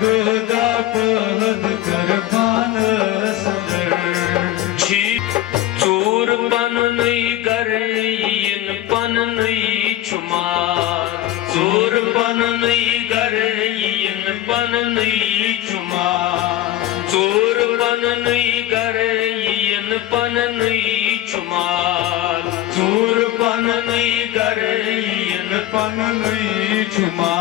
गोदा पहद कर पान सदर चोर पन नहीं करे इन पन नहीं छुमार चोर पन नहीं करे इन पन नहीं छुमार चोर पन नहीं करे इन पन नहीं छुमार चोर पन नहीं करे इन पन नहीं छुमा